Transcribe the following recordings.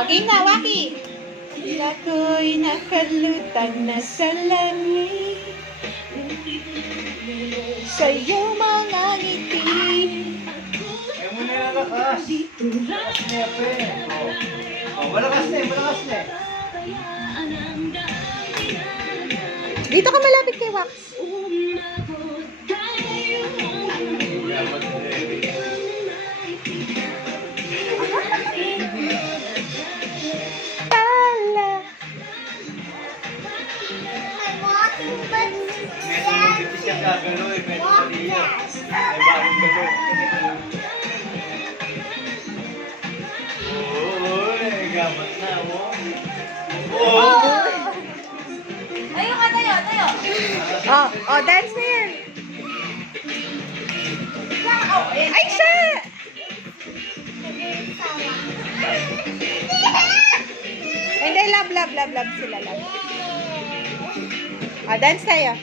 Okay na, Waki. Ako'y nakalutang na sa langit sa iyong mga ngiti. Ayaw mo na yung lakas. Lakas niya, pe. Oh, malakas na eh, malakas na eh. Dito ka malapit kay Wax. Pala. Medyo hindi siya gagalo eh, medyo paliya. May bagong galo. Oo, gamat na, oh. Oh! Tayo ka, tayo, tayo. Oh, dance na yan. Ay, siya! Hindi, love sila, love. Oh, dance tayo.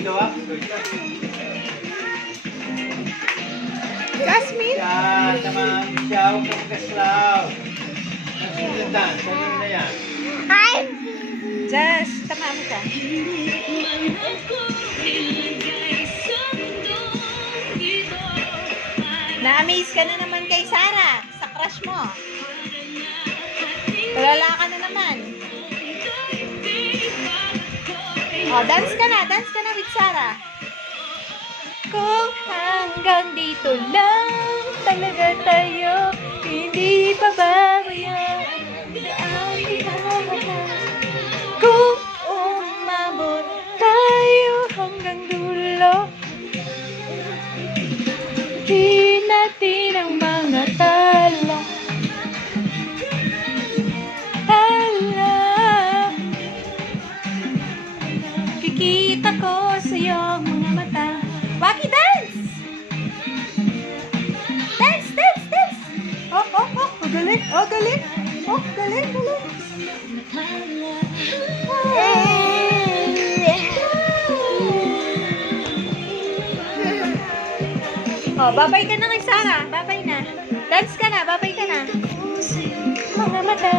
Ito ah. Jasmine? Yan, naman siya, huwag kang kaslaw. Nagsusundan, sabihin na yan. Just, tama mo siya. Na-amaze ka na naman kay Sarah sa crush mo. Tulala ka na naman. Oh, dance ka na with Sarah. Kung hanggang dito lang talaga tayo, hindi pa babayaan ang hinahanap. Kung umabot tayo hanggang dulo, di natin ang mga tala. Kikita ko sa iyong mga mata. Waki, dance! Dance! Oh, galing. Oh, galing. Oh, babay ka na kay Sarah. Babay na. Dance ka na, babay ka na. Mga mata.